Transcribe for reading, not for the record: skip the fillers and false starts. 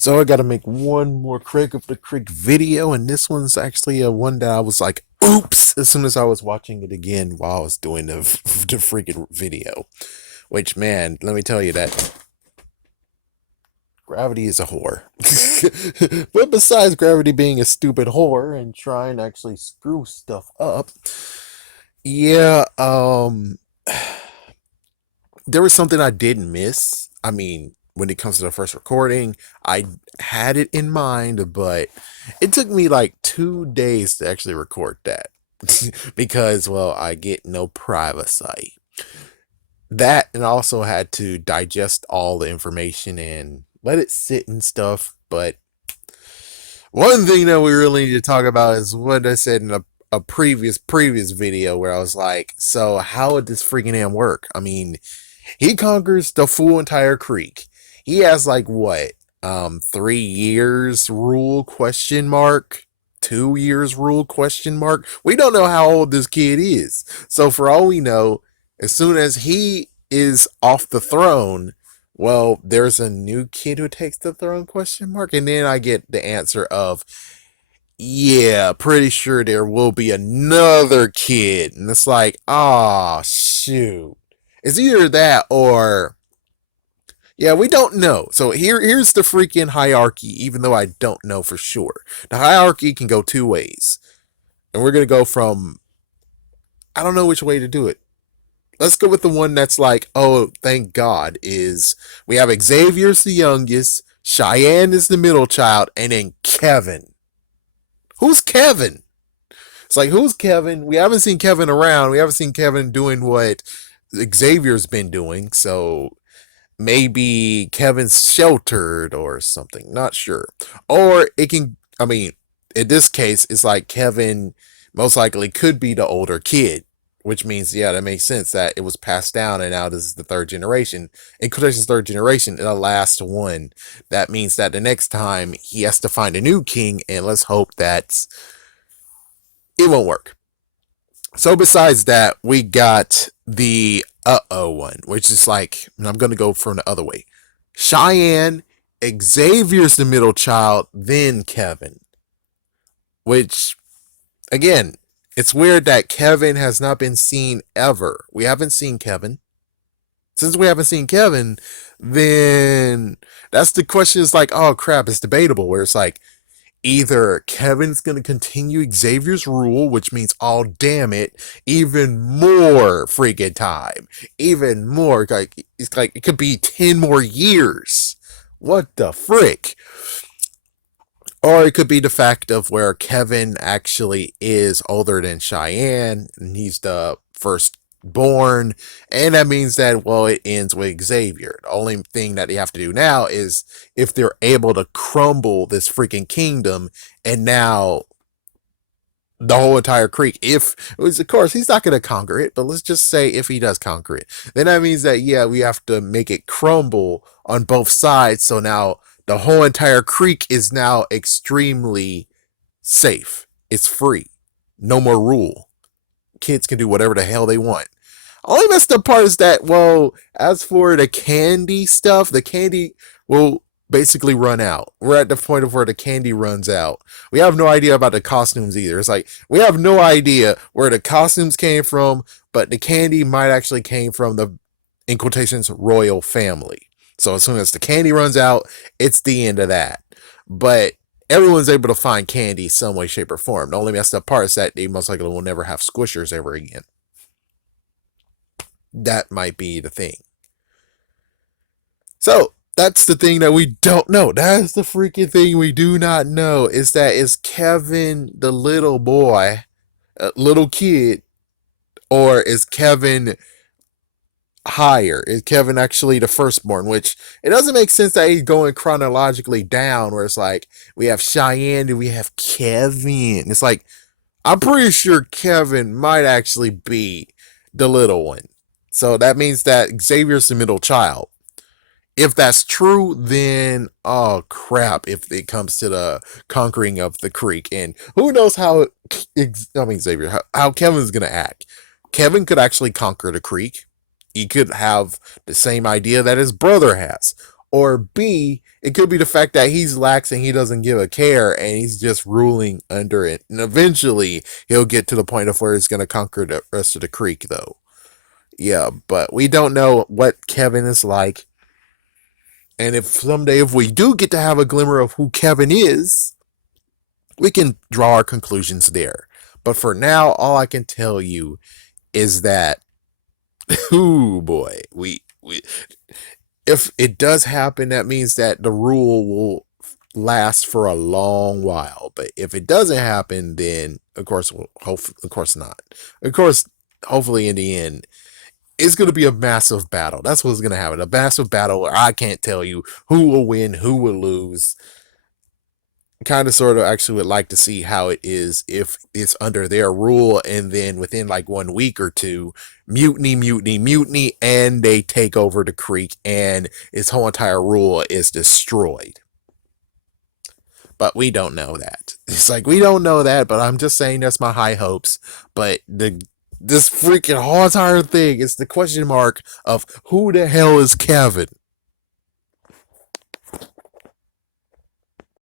So I got to make one more Craig of the Creek video, and this one's actually a one that I was like, "Oops!" as soon as I was watching it again while I was doing the freaking video. Which, man, let me tell you that Gravity is a whore. But besides Gravity being a stupid whore and trying to actually screw stuff up, yeah, there was something I did miss. I mean, when it comes to the first recording, I had it in mind, but it took me like 2 days to actually record that because, well, I get no privacy. That and also had to digest all the information and let it sit and stuff. But one thing that we really need to talk about is what I said in a previous video where I was like, so how would this freaking damn work? I mean, he conquers the full entire creek. He has like what? 3 years rule question mark? 2 years rule question mark? We don't know how old this kid is. So for all we know, as soon as he is off the throne, well, there's a new kid who takes the throne question mark. And then I get the answer of, yeah, pretty sure there will be another kid. And it's like, ah, shoot. It's either that or yeah, we don't know. So here's the freaking hierarchy, even though I don't know for sure. The hierarchy can go two ways. And we're gonna go from I don't know which way to do it. Let's go with the one that's like, oh, thank God, is we have Xavier's the youngest, Cheyenne is the middle child, and then Kevin. Who's Kevin? It's like, who's Kevin? We haven't seen Kevin around. We haven't seen Kevin doing what Xavier's been doing. So maybe Kevin's sheltered or something. Not sure. Or it can, I mean, in this case, it's like Kevin most likely could be the older kid, which means, yeah, that makes sense that it was passed down and now this is the third generation. In quotations, third generation, and the last one. That means that the next time he has to find a new king, and let's hope that it won't work. So besides that, we got the one, which is like, I'm going to go from the other way. Cheyenne, Xavier's the middle child, then Kevin. Which, again, it's weird that Kevin has not been seen ever. We haven't seen Kevin. Since we haven't seen Kevin, then that's the question is like, oh crap, it's debatable. Where it's like, either Kevin's going to continue Xavier's rule, which means, oh, damn it, even more freaking time. Even more. Like, it's like it could be 10 more years. What the frick? Or it could be the fact of where Kevin actually is older than Cheyenne, and he's the first born, and that means that, well, it ends with Xavier. The only thing that they have to do now is if they're able to crumble this freaking kingdom, and now the whole entire creek, if of course he's not going to conquer it, but let's just say if he does conquer it, then that means that, yeah, we have to make it crumble on both sides. So now the whole entire creek is now extremely safe. It's free. No more rule. Kids can do whatever the hell they want. Only messed up part is that, well, as for the candy stuff, the candy will basically run out. We're at the point of where the candy runs out. We have no idea about the costumes either. It's like, we have no idea where the costumes came from, but the candy might actually came from the, in quotations, royal family. So as soon as the candy runs out, it's the end of that. But everyone's able to find candy some way, shape, or form. The only messed up part is that they most likely will never have squishers ever again. That might be the thing. So that's the thing that we don't know. That's the freaking thing we do not know. Is that is Kevin the little boy, little kid, or is Kevin higher? Is Kevin actually the firstborn? Which it doesn't make sense that he's going chronologically down, where it's like we have Cheyenne and we have Kevin. It's like I'm pretty sure Kevin might actually be the little one. So that means that Xavier's the middle child. If that's true, then oh crap! If it comes to the conquering of the creek, and who knows how I mean Xavier, how Kevin's gonna act. Kevin could actually conquer the creek. He could have the same idea that his brother has, Or B, it could be the fact that he's lax and he doesn't give a care and he's just ruling under it. And eventually he'll get to the point of where he's going to conquer the rest of the creek, though. Yeah, but we don't know what Kevin is like. And if someday, if we do get to have a glimmer of who Kevin is, we can draw our conclusions there. But for now, all I can tell you is that, oh boy, we if it does happen, that means that the rule will last for a long while. But if it doesn't happen, then of course, of course not. Of course, hopefully in the end, it's going to be a massive battle. That's what's going to happen. A massive battle where I can't tell you who will win, who will lose. Kind of sort of actually would like to see how it is if it's under their rule and then within like 1 week or two, mutiny, and they take over the creek and its whole entire rule is destroyed. But we don't know that. It's like we don't know that, but I'm just saying that's my high hopes. But this freaking whole entire thing is the question mark of who the hell is Kevin?